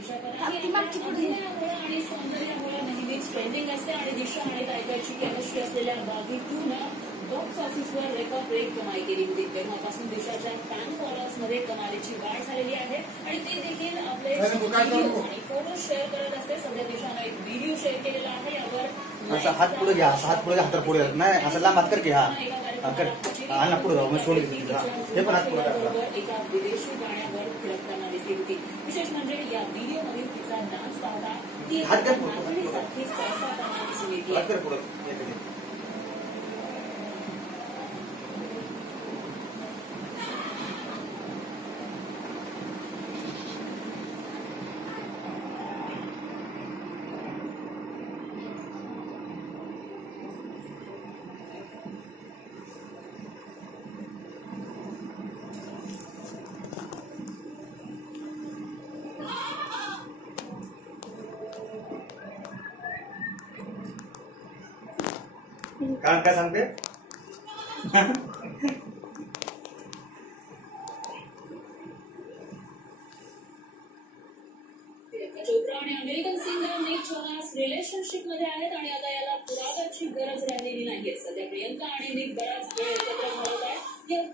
दिशा आणि सौंदर्यामुळे नेहमीच ट्रेंडिंग असते आणि दिशा आणि तायकाची केमिस्ट्री असलेल्या बागीतून बॉक्स ऑफिसवर रेकॉर्ड ब्रेक कमाई केली होती. तेव्हापासून दिशाच्या फॅन फॉलोअर्स मध्ये कमालीची वाढ झालेली आहे आणि ती देखील आपले आणि फोटो शेअर करत असते. सध्या दिशानं एक व्हिडिओ शेअर केलेला आहे. यावर हात पुढे घ्या, हात पुढे, हात पुढे नाही असं लांब हात कर की. हा ना पुढे जाऊ, मग सोडून हे पण हात पुढे एका विदेशी गाण्यावर थिरकताना दिसली होती. विशेष म्हणजे या व्हिडिओमधील तिचा डान्स पाहता ती नाचणीसारखी सहसा करताना दिसून येते. काय सांगते. चोप्रा आणि American singer Nick Jonas relationship मध्ये आहेत आणि आता याला पुराव्याची गरज राहिलेली नाहीये. सध्या प्रियंका आणि निक बराच वेळ एकत्र घालत आहेत.